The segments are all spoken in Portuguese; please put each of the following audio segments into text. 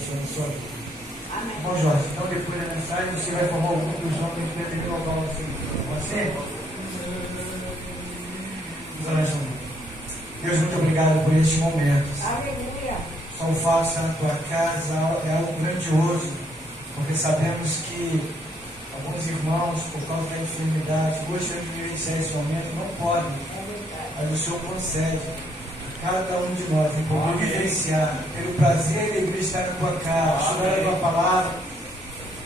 abençoe a sua vida. Bom, Jorge, então depois da mensagem você vai formar algum dos nomes que vai colocar o você? Deus, muito obrigado por este momento. Aleluia. Só o fato de estar na tua casa é algo grandioso, porque sabemos que alguns irmãos, por causa da enfermidade, gostariam de vivenciar esse momento, não podem, mas o Senhor concede a cada um de nós em poder vivenciar, ter o prazer e a alegria de estar na tua casa, estudar a tua palavra,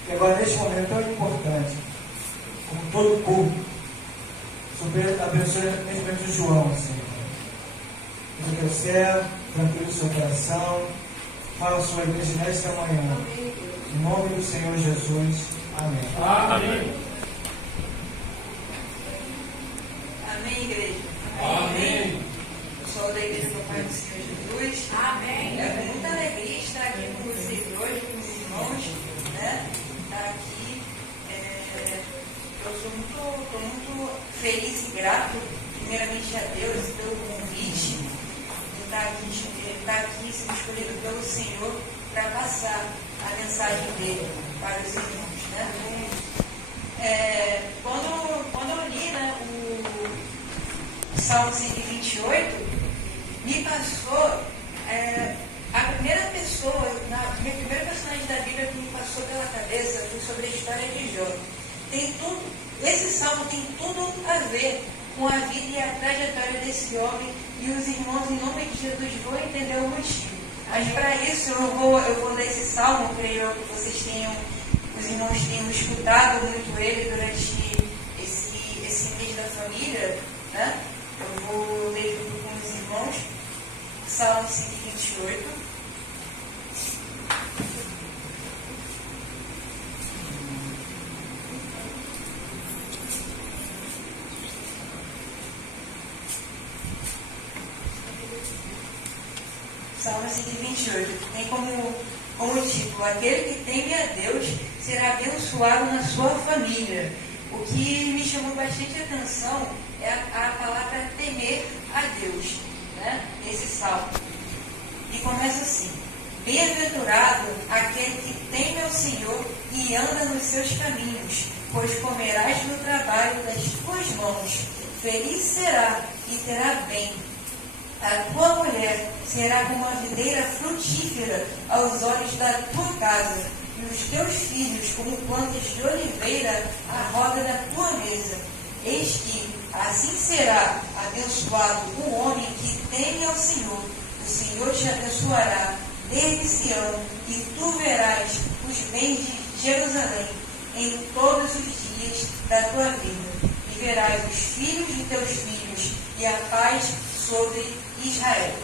que agora neste momento tão importante, como todo culto, abençoe neste momento o João, Senhor. O teu céu, tranquilo o seu coração, fala a sua igreja nesta manhã. Em nome do Senhor Jesus. Amém. Amém. Amém, igreja. Amém. Eu sou da igreja do Pai do Senhor Jesus. Amém. É com muita alegria estar aqui com vocês hoje, com os irmãos, né? Estar aqui. Eu sou muito feliz e grato, primeiramente a Deus, pelo convite de estar aqui sendo escolhido pelo Senhor para passar a mensagem dele para os irmãos, né? Quando eu li, né, o Salmo 128, me passou a primeira pessoa, minha primeira personagem da Bíblia que me passou pela cabeça foi sobre a história de Jó. Esse salmo tem tudo a ver com a vida e a trajetória desse homem, e os irmãos, em nome de Jesus, vão entender o motivo. Mas para isso eu vou ler esse salmo, creio que os irmãos tenham escutado muito ele durante esse mês da família, né? Eu vou ler junto com os irmãos, Salmo 128. Salmo 128, que tem como título: aquele que teme a Deus será abençoado na sua família. O que me chamou bastante atenção é a palavra temer a Deus, né? Esse salmo. E começa assim: bem-aventurado aquele que teme ao Senhor e anda nos seus caminhos, pois comerás do trabalho das tuas mãos. Feliz será e terá bem. A tua mulher será como uma videira frutífera aos olhos da tua casa, e os teus filhos como plantas de oliveira à roda da tua mesa. Eis que assim será abençoado o homem que teme ao Senhor. O Senhor te abençoará desde Sião, e tu verás os bens de Jerusalém em todos os dias da tua vida. E verás os filhos de teus filhos, e a paz sobre Israel.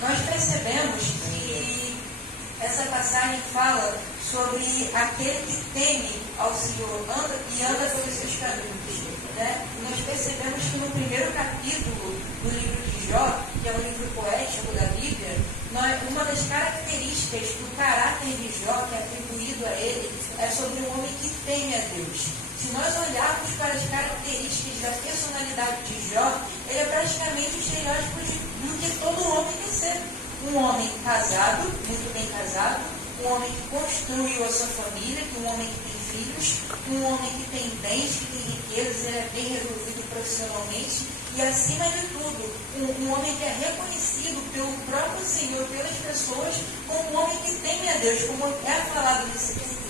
Nós percebemos que essa passagem fala sobre aquele que teme ao Senhor e anda pelos seus caminhos, né? Nós percebemos que no primeiro capítulo do livro de Jó, que é o livro poético da Bíblia, uma das características do caráter de Jó, que é atribuído a ele, é sobre um homem que teme a Deus. Se nós olharmos para as características da personalidade de Jó, ele é praticamente o estereótipo do que todo homem tem que ser. Um homem casado, muito bem casado, um homem que construiu a sua família, um homem que tem filhos, um homem que tem bens, que tem riquezas, ele é bem resolvido profissionalmente e, acima de tudo, um homem que é reconhecido pelo próprio Senhor, pelas pessoas, como um homem que teme a Deus, como é falado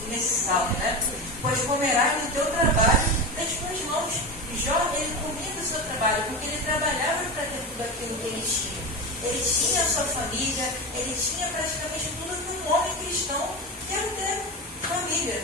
nesse salmo, né? Pois comerás do teu trabalho das tuas mãos. Jó, ele comia do seu trabalho, porque ele trabalhava para ter tudo aquilo que ele tinha. Ele tinha a sua família, ele tinha praticamente tudo que um homem cristão quer ter: família,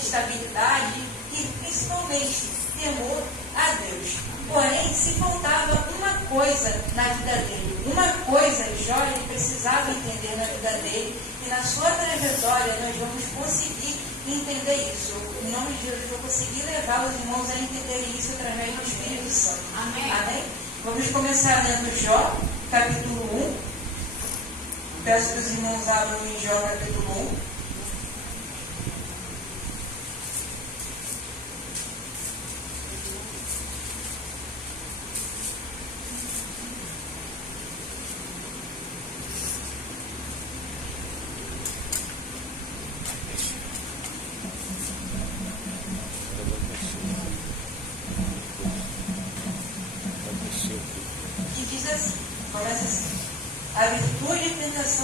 estabilidade e, principalmente, temor a Deus. Porém, se faltava uma coisa na vida dele, uma coisa Jó ele precisava entender na vida dele, e na sua trajetória nós vamos conseguir entender isso. Em nome de Jesus, eu vou conseguir levar os irmãos a entenderem isso através do Espírito Santo. Amém? Amém? Vamos começar lendo Jó, capítulo 1. Peço que os irmãos abram em Jó, capítulo 1.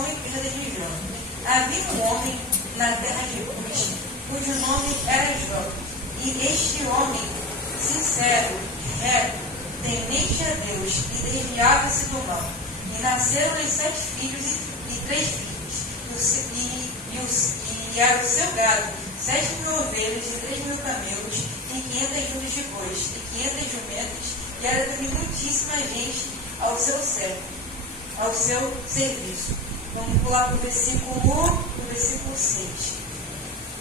aflição e perda de Jó. Havia um homem na terra de Uz, cujo nome era Jó. E este homem, sincero, reto, temente a Deus, e desviava-se do mal. E nasceram-lhe 7 filhos e 3 filhas. E era o seu gado 7.000 ovelhas e 3.000 camelos, e 500 juros de bois, e 500 jumentos, e era também muitíssima gente ao seu serviço. Vamos pular para o versículo 6.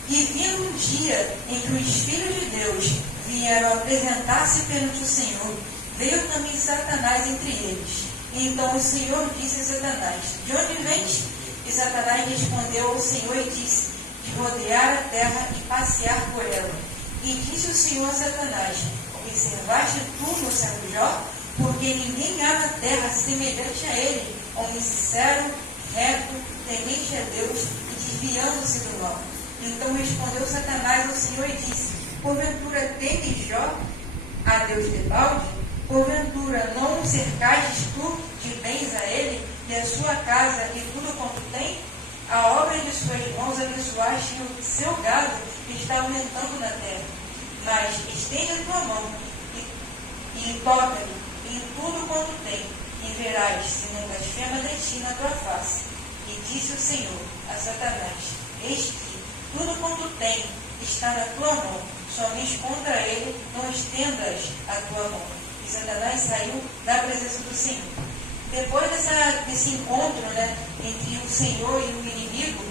E vindo um dia em que os filhos de Deus vieram apresentar-se perante o Senhor, veio também Satanás entre eles. E então o Senhor disse a Satanás: de onde vens? E Satanás respondeu ao Senhor e disse: de rodear a terra e passear por ela. E disse o Senhor a Satanás: observaste tu, meu servo Jó? Porque ninguém há na terra semelhante a ele, homem sincero, reto, temente a Deus e desviando-se do mal. Então respondeu Satanás ao Senhor e disse: porventura temes Jó a Deus debalde? Porventura não cercastes tu de bens a ele, e a sua casa e tudo quanto tem? A obra de suas mãos abençoaste, e o seu gado está aumentando na terra. Mas estende a tua mão e toca-lhe em tudo quanto tem, e verás se não blasfema de ti na tua face. E disse o Senhor a Satanás: eis que tudo quanto tem está na tua mão, somente contra ele não estendas a tua mão. E Satanás saiu da presença do Senhor. Depois desse encontro, entre o Senhor e o inimigo,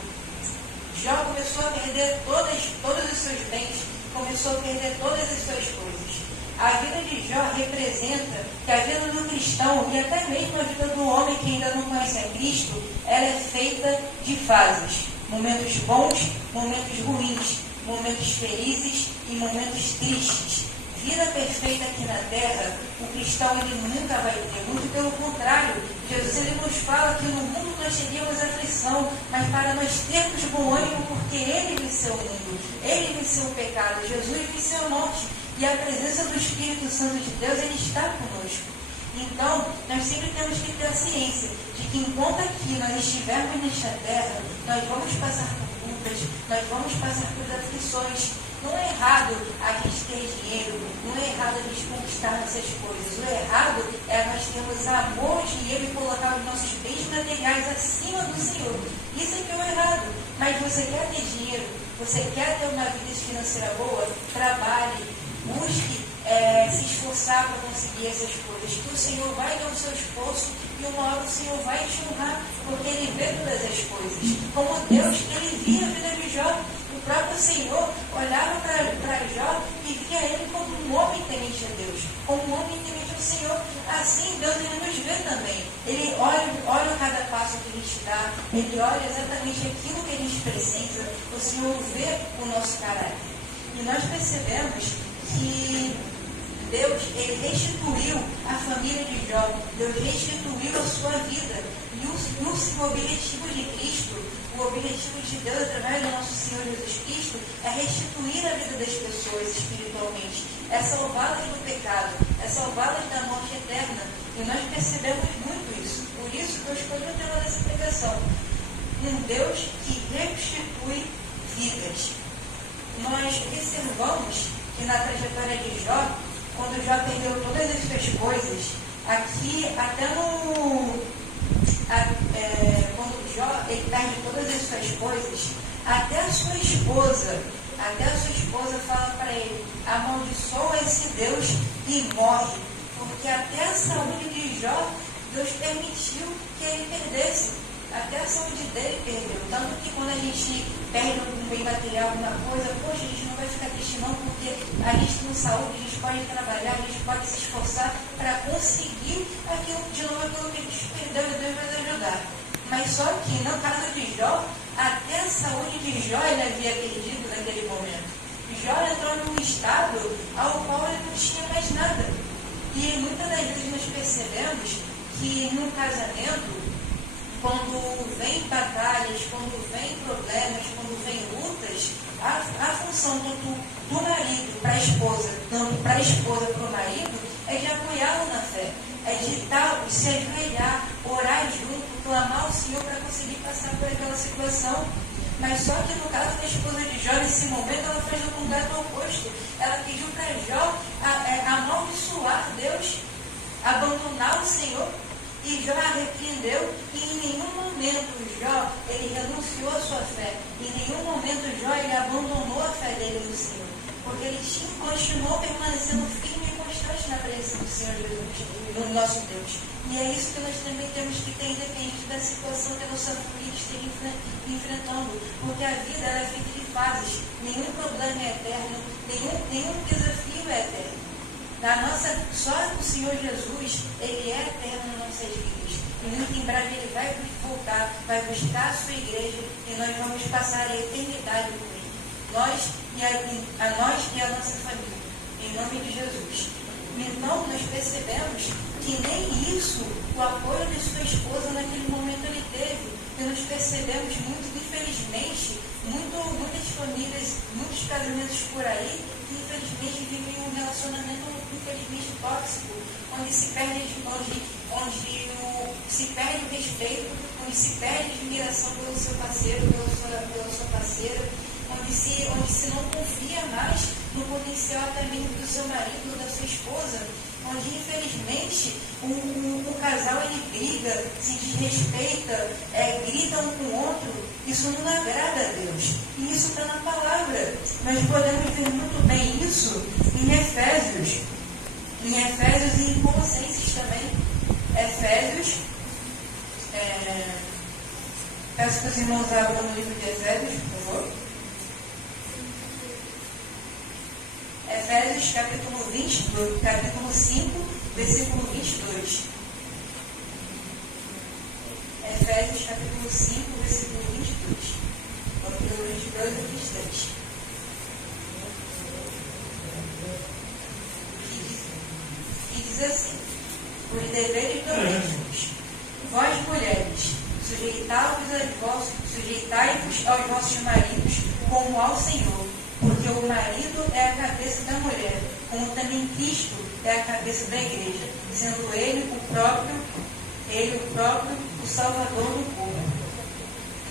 Jó começou a perder todos os seus bens, começou a perder todas as suas coisas. A vida de Jó representa que a vida do cristão, e até mesmo a vida do homem que ainda não conhece a Cristo, ela é feita de fases. Momentos bons, momentos ruins, momentos felizes e momentos tristes. Vida perfeita aqui na terra, o cristão ele nunca vai ter. Muito pelo contrário, Jesus ele nos fala que no mundo nós teríamos aflição, mas para nós termos bom ânimo, porque Ele venceu o mundo, Ele venceu o pecado, Jesus venceu a morte, e a presença do Espírito Santo de Deus, Ele está conosco. Então, nós sempre temos que ter a ciência de que enquanto aqui nós estivermos nesta terra, nós vamos passar por lutas, nós vamos passar por aflições. Não é errado a gente ter dinheiro, não é errado a gente conquistar essas coisas. O errado é nós termos amor, dinheiro e colocar os nossos bens materiais acima do Senhor. Isso é que é o errado. Mas você quer ter dinheiro, você quer ter uma vida financeira boa, trabalhe, busque se esforçar para conseguir essas coisas. Que o Senhor vai dar o seu esforço e uma hora o Senhor vai te honrar, porque Ele vê todas as coisas. Como Deus, Ele via a vida de Jó. O próprio Senhor olhava para Jó e via ele como um homem temente a Deus, como um homem temente ao Senhor. Assim, Deus ele nos vê também. Ele olha cada passo que a gente dá, Ele olha exatamente aquilo que a gente precisa. O Senhor vê o nosso caráter. E nós percebemos que Deus ele restituiu a família de Jó, Deus restituiu a sua vida. E o objetivo de Cristo, o objetivo de Deus através do nosso Senhor Jesus Cristo é restituir a vida das pessoas espiritualmente, é salvá-las do pecado, é salvá-las da morte eterna. E nós percebemos muito isso. Por isso que eu escolhi o tema dessa pregação: um Deus que restitui vidas. Nós observamos que na trajetória de Jó, quando Jó perdeu todas as suas coisas, aqui até quando Jó ele perde todas as suas coisas, até a sua esposa fala para ele: amaldiçoa esse Deus e morre, porque até a saúde de Jó Deus permitiu que ele perdesse. Até a saúde dele perdeu. Tanto que quando a gente perde algum bem material, alguma coisa, poxa, a gente não vai ficar triste não, porque a gente tem saúde, a gente pode trabalhar, a gente pode se esforçar para conseguir aquilo que a gente perdeu, e Deus vai nos ajudar. Mas só que no caso de Jó, até a saúde de Jó ele havia perdido naquele momento. Jó entrou num estado ao qual ele não tinha mais nada. E muitas das vezes nós percebemos que num casamento, quando vem batalhas, quando vem problemas, quando vem lutas, a função do marido para a esposa, tanto para a esposa para o marido, é de apoiá-lo na fé, é de se ajoelhar, orar junto, clamar ao Senhor para conseguir situação. Mas só que no caso da esposa de Jó, nesse momento, ela fez o completo oposto. Ela pediu para Jó amaldiçoar Deus, abandonar o Senhor. E Jó a repreendeu, e em nenhum momento Jó, ele renunciou à sua fé. Em nenhum momento Jó, ele abandonou a fé dele no Senhor. Porque ele continuou permanecendo firme e constante na presença do Senhor Jesus, do nosso Deus. E é isso que nós também temos que ter, independente da situação que a nossa família esteja enfrentando. Porque a vida ela é feita de fases. Nenhum problema é eterno, nenhum desafio é eterno. Só o Senhor Jesus, Ele é eterno nas nossas vidas. E muito em breve Ele vai voltar, vai buscar a sua igreja e nós vamos passar a eternidade com Ele. Nós e a nossa família. Em nome de Jesus. Então, nós percebemos que nem isso, o apoio de sua esposa naquele momento ele teve. E nós percebemos muito, infelizmente, muitas famílias, muitos casamentos por aí, que infelizmente vivem um relacionamento infelizmente tóxico, onde se perde o respeito, onde se perde a admiração pelo seu parceiro, pela sua parceira, onde se não confia mais no potencial até mesmo do seu marido ou da sua esposa, onde infelizmente o casal ele briga, se desrespeita, grita um com o outro. Isso não agrada a Deus. E isso está na palavra. Nós podemos ver muito bem isso em Efésios e em Colossenses também. Efésios, peço que os irmãos abram no livro de Efésios, por favor. Efésios capítulo 5, versículo 22. Efésios capítulo 5, versículo 22. Capítulo 22 e 23. Que diz assim: os deveres domésticos. Vós, mulheres, sujeitai-vos aos vossos maridos como ao Senhor. Porque o marido é a cabeça da mulher, como também Cristo é a cabeça da igreja, sendo ele o próprio, o Salvador do corpo.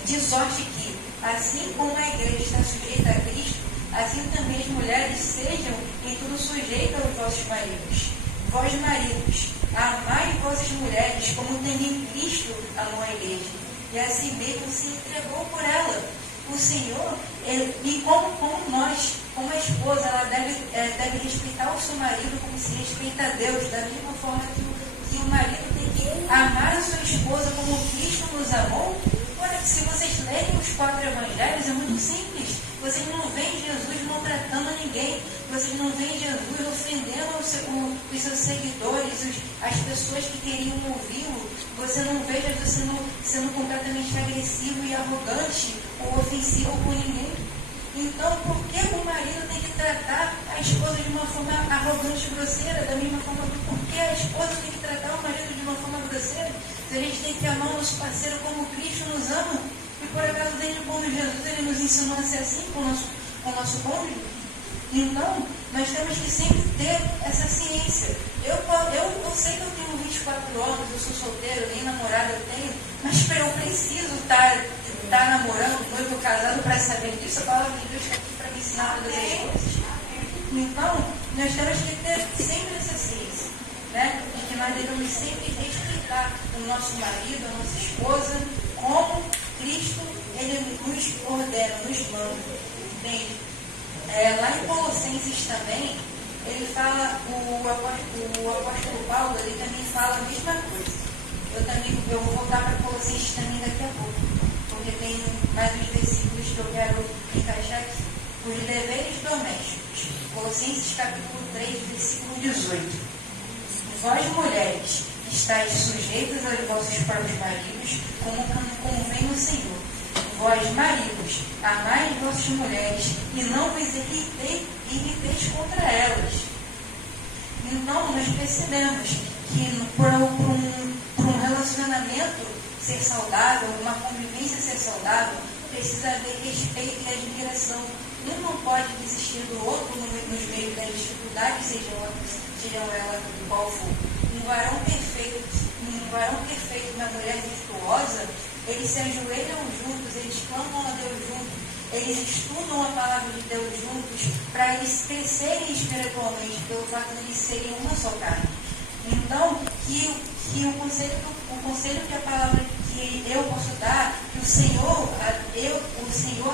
De sorte que, assim como a igreja está sujeita a Cristo, assim também as mulheres sejam em tudo sujeitas aos vossos maridos. Vós, maridos, amai vossas mulheres, como também Cristo amou a igreja, e assim mesmo se entregou por ela. O Senhor, e como nós, como a esposa, ela deve respeitar o seu marido como se respeita a Deus, da mesma forma que o marido tem que amar a sua esposa como Cristo nos amou. Olha, se vocês lerem os 4 evangelhos, é muito simples. Vocês não veem Jesus maltratando ninguém. Vocês não veem Jesus ofendendo os seus seguidores, as pessoas que queriam ouvi-lo. Você não vê Jesus sendo completamente agressivo e arrogante ou ofensivo com ninguém. Então, por que o marido tem que tratar a esposa de uma forma arrogante e grosseira? Da mesma forma, por que a esposa tem que tratar o marido de uma forma grosseira? Se a gente tem que amar o nosso parceiro como Cristo nos ama, e por acaso desde o bom de Jesus ele nos ensinou a ser assim com o nosso cônjuge. Então, nós temos que sempre ter essa ciência. Eu sei que eu tenho 24 anos, eu sou solteiro, nem namorada eu tenho, mas eu preciso estar namorando, noivo, casado, para saber disso. A palavra de Deus está aqui para me ensinar todas as coisas. Então, nós temos que ter sempre essa ciência, né? De que nós devemos sempre respeitar o nosso marido, a nossa esposa, como Cristo, ele nos ordena, nos manda. Entende? Lá em Colossenses também, ele fala, o apóstolo Paulo, ele também fala a mesma coisa. Eu vou voltar para Colossenses também daqui a pouco, porque tem mais uns versículos que eu quero encaixar aqui. Os deveres domésticos. Colossenses capítulo 3, versículo 18. Vós, mulheres, estáis sujeitas aos vossos próprios maridos, como convém no Senhor. Vós, maridos, amai vossas mulheres e não vos irriteis contra elas. Então, nós percebemos que para um relacionamento ser saudável, uma convivência ser saudável, precisa haver respeito e admiração. Um não pode desistir do outro nos meios das dificuldades, sejam elas qual for. Um varão perfeito, uma mulher virtuosa, eles se ajoelham juntos, eles clamam a Deus juntos, eles estudam a palavra de Deus juntos, para eles crescerem espiritualmente, pelo fato de eles serem uma só carne. Então, que o conselho que a palavra que eu posso dar, que o Senhor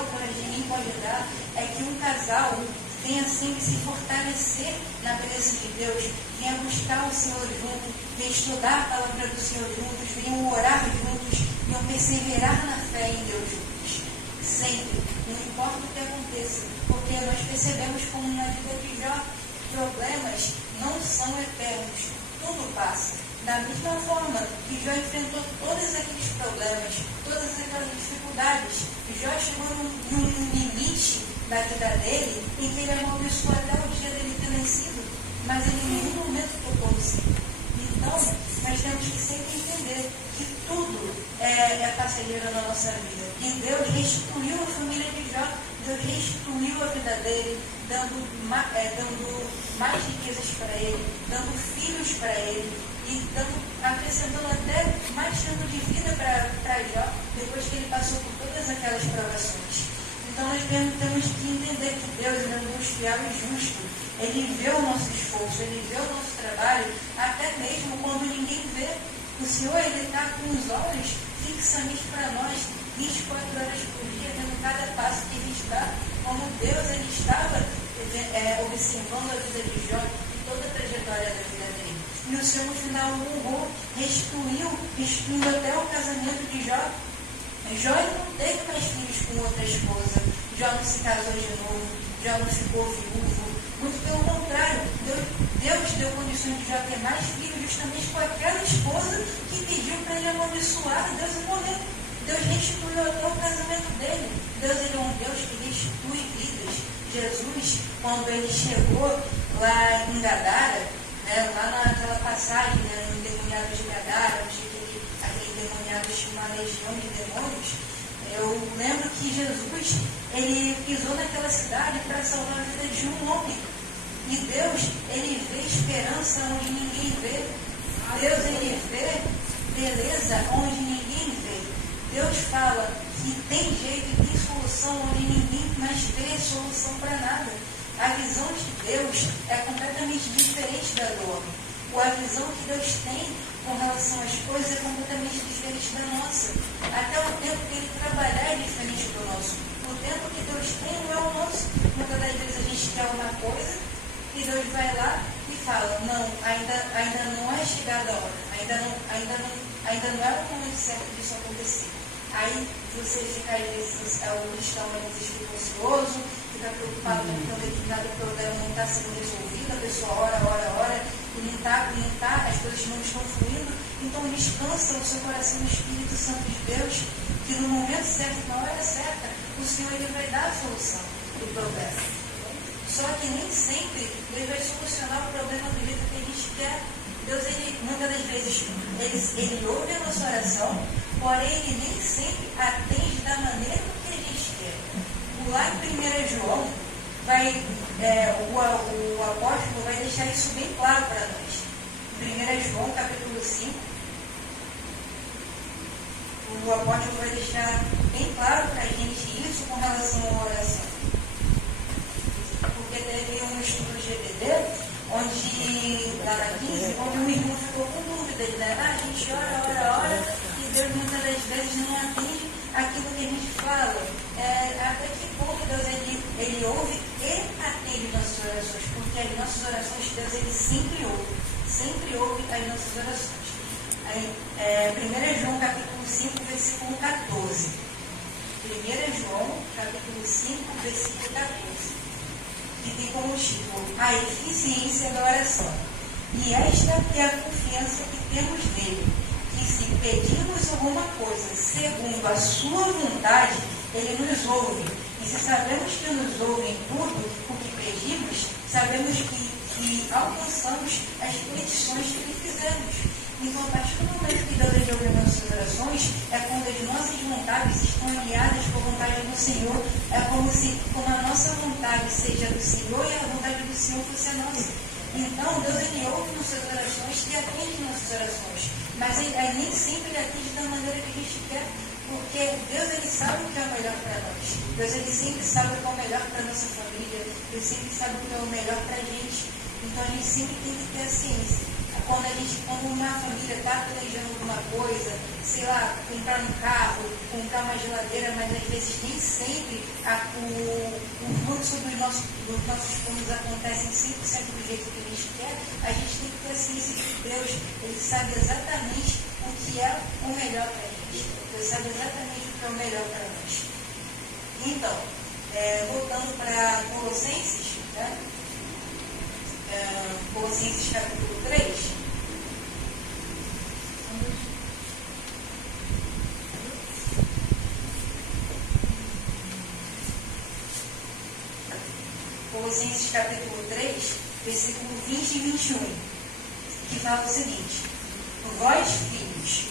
através de mim pode dar, é que um casal venha sempre se fortalecer na presença de Deus, venha buscar o Senhor junto, venha estudar a palavra do Senhor juntos, venham orar juntos, venham perseverar na fé em Deus juntos. Sempre, não importa o que aconteça, porque nós percebemos como na vida de Jó, problemas não são eternos, tudo passa. Da mesma forma que Jó enfrentou todos aqueles problemas, todas aquelas dificuldades, Jó chegou num limite da vida dele, em que ele amaldiçoou até o dia dele ter nascido, mas ele em nenhum momento tocou no Senhor. Então, nós temos que sempre entender que tudo é passageiro na nossa vida. E Deus restituiu a família de Jó, Deus restituiu a vida dele, dando mais riquezas para ele, dando filhos para ele, e acrescentando até mais tempo de vida para Jó, depois que ele passou por todas aquelas provações. Então nós temos que entender que Deus é um Deus fiel e justo. Ele vê o nosso esforço, Ele vê o nosso trabalho, até mesmo quando ninguém vê. O Senhor, Ele está com os olhos fixamente para nós, 24 horas por dia, vendo cada passo que Ele está, como Deus Ele estava observando a vida de Jó e toda a trajetória da vida dele. E o Senhor, no final, o honrou, restituindo até o casamento de Jó. Jó não teve mais filhos com outra esposa, Jó não se casou de novo, Jó não ficou viúvo. Muito pelo contrário, Deus deu condições de Jó ter mais filhos justamente com aquela esposa que pediu para ele amaldiçoar Deus e morrer. Deus restituiu até o casamento dele. Deus ele é um Deus que restitui vidas. Jesus, quando ele chegou lá em Gadara, né, lá naquela passagem, né, no endemoniado de Gadara, onde aquele endemoniado tinha uma legião de demônios, eu lembro que Jesus, ele pisou naquela cidade para salvar a vida de um homem. E Deus, ele vê esperança onde ninguém vê. Deus, ele vê beleza onde ninguém vê. Deus fala que tem jeito e tem solução onde ninguém mais vê solução para nada. A visão de Deus é completamente diferente da do homem. A visão que Deus tem com relação às coisas é completamente diferente da nossa. Até o tempo que Ele trabalhar é diferente do nosso. O tempo que Deus tem não é o nosso. Muitas das vezes a gente quer uma coisa e Deus vai lá e fala, não, ainda não é chegada a hora, ainda não é o momento certo disso acontecer. Aí você fica, às vezes, o cristão fica ansioso, fica preocupado porque um determinado problema não está sendo resolvido, a pessoa ora, e não tá, as coisas não estão fluindo. Então descansa o seu coração no Espírito Santo de Deus, que no momento certo, na hora certa, o Senhor ele vai dar a solução do problema. Só que nem sempre Deus vai solucionar o problema do jeito que a gente quer. Deus, ele, muitas das vezes, ele ouve a nossa oração, porém ele nem sempre atende da maneira que a gente quer. Lá em 1 João, o apóstolo vai deixar isso bem claro para nós. 1 João, capítulo 5, o apóstolo vai deixar bem claro para a gente isso com relação à oração. Porque teve um estudo de EBD, onde, lá na 15, onde um irmão ficou com dúvidas, né? A gente ora, e Deus muitas das vezes não atende aquilo que a gente fala. Até que ponto Deus ele ouve e atende nossas orações, porque as nossas orações, Deus ele sempre ouve as nossas orações. 1 João capítulo 5, versículo 14. 1 João capítulo 5, versículo 14. Que tem como título a eficiência da oração. E esta é a confiança que temos nele, que se pedirmos alguma coisa segundo a sua vontade, ele nos ouve. E se sabemos que nos ouve em tudo o que pedimos, sabemos que alcançamos as petições que lhe fizemos. Então, a partir do momento que Deus ouve as nossas orações, é quando as nossas vontades estão alinhadas com a vontade do Senhor. É como a nossa vontade seja do Senhor e a vontade do Senhor fosse a nossa. Então, Deus ele ouve nossas orações e atende nossas orações. Mas nem sempre ele atende da maneira que a gente quer. Porque Deus, Ele sabe o que é o melhor para nós. Deus, Ele sempre sabe o que é o melhor para a nossa família. Ele sempre sabe o que é o melhor para a gente. Então, a gente sempre tem que ter a ciência. Quando uma família está planejando alguma coisa, sei lá, comprar um carro, comprar uma geladeira, mas às vezes nem sempre o fluxo dos nossos planos acontece 100% do jeito que a gente quer, a gente tem que ter a ciência de que Deus, Ele sabe exatamente o que é o melhor para a gente. Deus sabe exatamente o que é o melhor para nós. Então, voltando para Colossenses, né? Colossenses capítulo 3. Colossenses capítulo 3, versículo 20 e 21, que fala o seguinte: vós, filhos,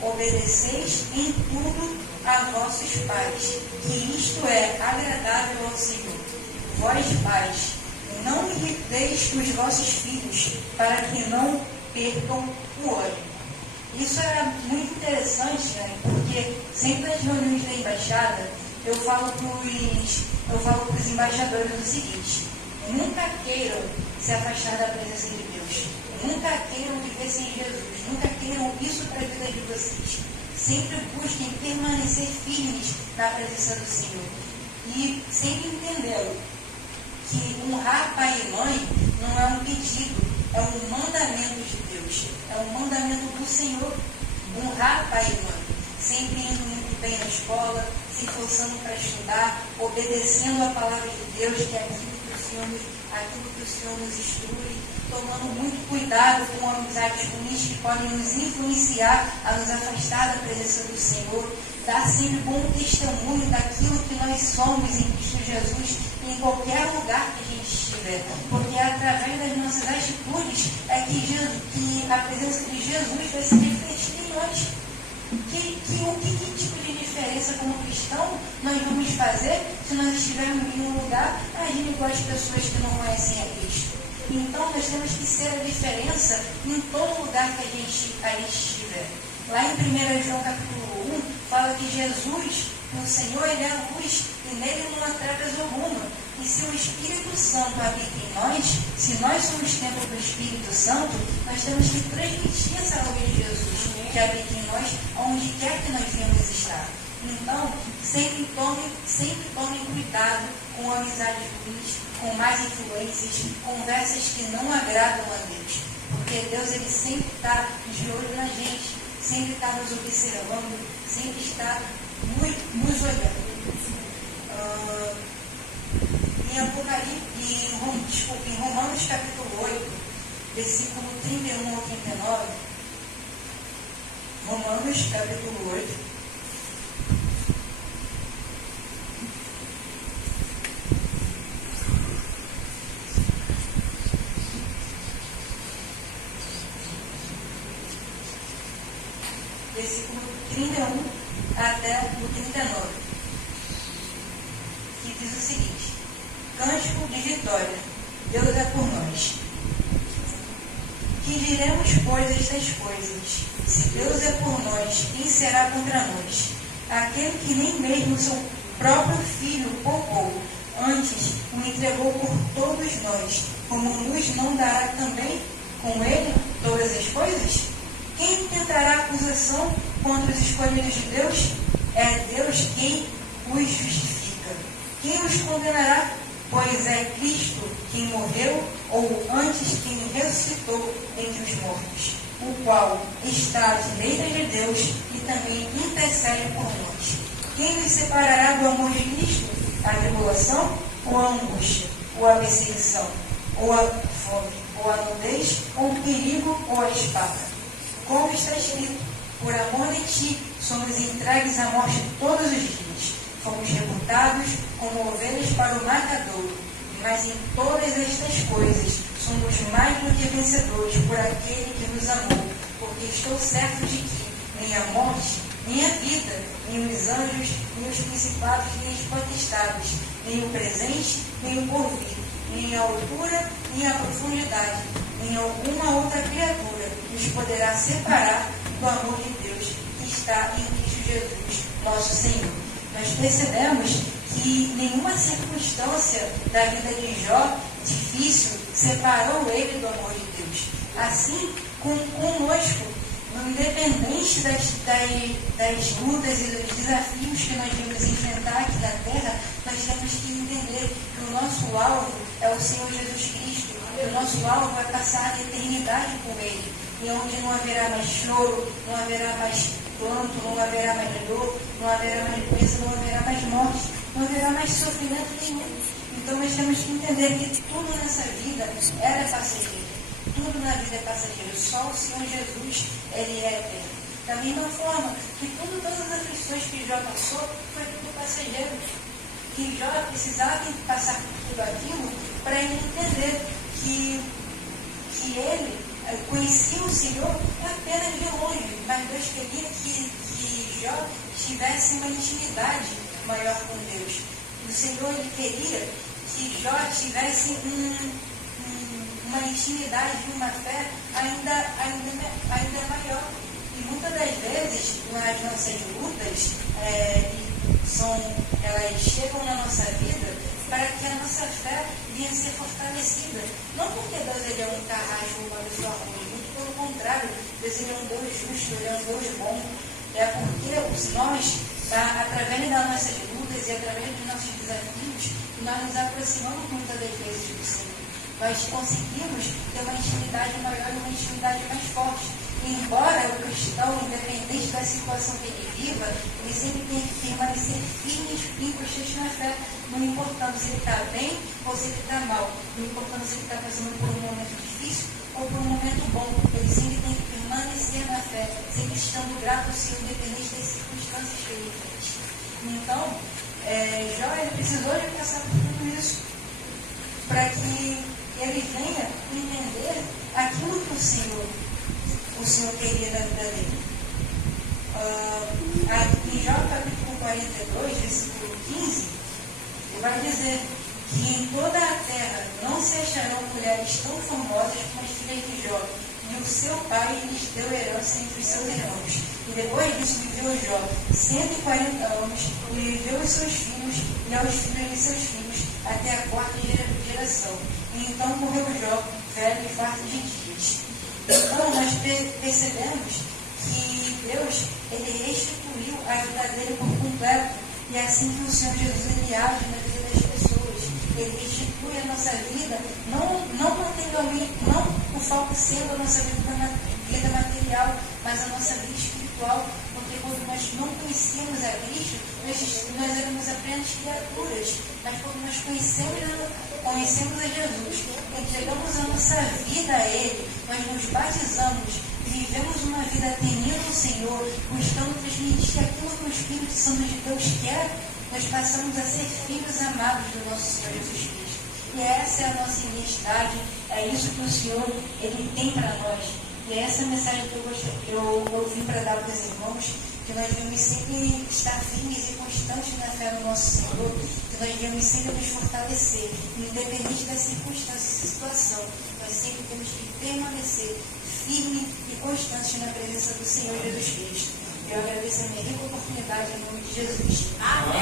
obedeceis em tudo a vossos pais, que isto é agradável ao Senhor. Vós, pais, não irriteis os vossos filhos, para que não percam o ânimo. Isso é muito interessante, né? Porque sempre nas reuniões da embaixada, eu falo para os embaixadores o seguinte: nunca queiram se afastar da presença de Deus. Nunca queiram viver sem Jesus. Nunca queiram isso para a vida de vocês. Sempre busquem permanecer firmes na presença do Senhor. E sempre entendendo que honrar pai e mãe não é um pedido, é um mandamento de Deus. É um mandamento do Senhor. Honrar pai e mãe. Sempre indo muito bem na escola, se esforçando para estudar, obedecendo a palavra de Deus, que é aquilo que o Senhor nos instrui, tomando muito cuidado com amizades ruins que podem nos influenciar a nos afastar da presença do Senhor, dar sempre bom testemunho daquilo que nós somos em Cristo Jesus, em qualquer lugar que a gente estiver, porque é através das nossas atitudes é que a presença de Jesus vai se refletir em nós. Que tipo de diferença como cristão nós vamos fazer se nós estivermos em um lugar agindo igual as pessoas que não conhecem a Cristo? Então nós temos que ser a diferença em todo lugar que a gente estiver. Lá em 1 João capítulo 1 fala que Jesus, o Senhor, Ele é a luz e nele não há trevas alguma. E se o Espírito Santo habita em nós, se nós somos templo do Espírito Santo, nós temos que transmitir essa luz de Jesus que habita em nós, onde quer que nós venhamos estar. Então, sempre tomem cuidado com amizades ruins, com más influências, conversas que não agradam a Deus. Porque Deus, Ele sempre está de olho na gente, sempre está nos observando, sempre está nos olhando. Em Romanos capítulo 8, versículo 31 ao 39, Romanos capítulo 8, versículo 31 até o 39, que diz o seguinte: cântico de vitória, Deus é por nós. Que diremos, pois, estas coisas? Se Deus é por nós, quem será contra nós? Aquele que nem mesmo seu próprio Filho poupou, antes o entregou por todos nós, como nos não dará também com ele todas as coisas? Quem tentará acusação contra os escolhidos de Deus? É Deus quem os justifica. Quem os condenará? Pois é Cristo quem morreu, ou antes quem ressuscitou entre os mortos, o qual está à direita de Deus e também intercede por nós. Quem nos separará do amor de Cristo? A tribulação, ou a angústia, ou a perseguição, ou a fome, ou a nudez, ou o perigo, ou a espada? Como está escrito: por amor de ti somos entregues à morte todos os dias. Fomos reputados como ovelhas para o matadouro, mas em todas estas coisas somos mais do que vencedores por aquele que nos amou, porque estou certo de que nem a morte, nem a vida, nem os anjos, nem os principados, nem os potestades, nem o presente, nem o porvir, nem a altura, nem a profundidade, nem alguma outra criatura nos poderá separar do amor de Deus que está em Cristo Jesus, nosso Senhor. Nós percebemos que nenhuma circunstância da vida de Jó, difícil, separou ele do amor de Deus. Assim, conosco, independente das lutas e dos desafios que nós vamos enfrentar aqui na Terra, nós temos que entender que o nosso alvo é o Senhor Jesus Cristo. E o nosso alvo é passar a eternidade com Ele, e onde não haverá mais choro, não haverá mais planto, não haverá mais dor, não haverá mais doença, não haverá mais morte, não haverá mais sofrimento nenhum. Então nós temos que entender que tudo nessa vida era passageiro. Tudo na vida é passageiro. Só o Senhor Jesus, Ele é eterno. Da mesma forma que todas as aflições que Jó passou, foi tudo passageiro. Que Jó precisava passar por tudo aquilo para ele entender que ele conhecia o Senhor apenas de longe, mas Deus queria que Jó tivesse uma intimidade maior com Deus. O Senhor, Ele queria que Jó tivesse uma intimidade e uma fé ainda maior. E muitas das vezes, nas nossas lutas, elas chegam na nossa vida para que a nossa fé venha a ser fortalecida. Não porque Deus ele é um carrasco, uma pessoa ruim, muito pelo contrário, Deus ele é um Deus justo, ele é um Deus bom. É porque nós, através das nossas lutas e através dos nossos desafios, nós nos aproximamos muitas das vezes do Senhor. Nós conseguimos ter uma intimidade maior e uma intimidade mais forte. E embora o cristão, independente da situação que ele viva, ele sempre tem que permanecer firme e constante na fé, não importando se ele está bem ou se ele está mal, não importando se ele está passando por um momento difícil ou por um momento bom, ele sempre tem que permanecer na fé, sempre estando grato ao Senhor, independente das circunstâncias que ele enfrenta. Então, Jó ele precisou de passar por tudo isso, para que ele venha entender aquilo que o Senhor queria da vida dele. Em Jó capítulo 42, versículo 15, ele vai dizer que em toda a terra não se acharão mulheres tão formosas como as filhas de Jó, e o seu pai lhes deu herança entre os seus irmãos. E depois disso viveu Jó 140 anos, e viveu os seus filhos e aos filhos de seus filhos até a quarta geração. E então morreu Jó, velho e farto de dias. Então nós percebemos que Deus ele restituiu a vida dele por completo. E é assim que o Senhor Jesus ele age na vida das pessoas. Ele restitui a nossa vida, não materialmente, não o foco sendo a nossa vida material, mas a nossa vida espiritual. Porque quando nós não conhecíamos a Cristo, nós éramos apenas criaturas. Mas quando nós conhecemos a Jesus, entregamos a nossa vida a Ele, nós nos batizamos e vivemos uma vida temendo o Senhor, buscando transmitir aquilo que o Espírito Santo de Deus quer, nós passamos a ser filhos amados do nosso Senhor Jesus Cristo. E essa é a nossa identidade, é isso que o Senhor Ele tem para nós. E é essa mensagem que eu vim para dar para os irmãos, que nós devemos sempre estar firmes e constantes na fé no nosso Senhor, que nós devemos sempre nos fortalecer, independente da circunstância e situação, nós sempre temos que permanecer firme e constante na presença do Senhor Jesus Cristo. Eu agradeço a minha rica oportunidade em nome de Jesus. Amém.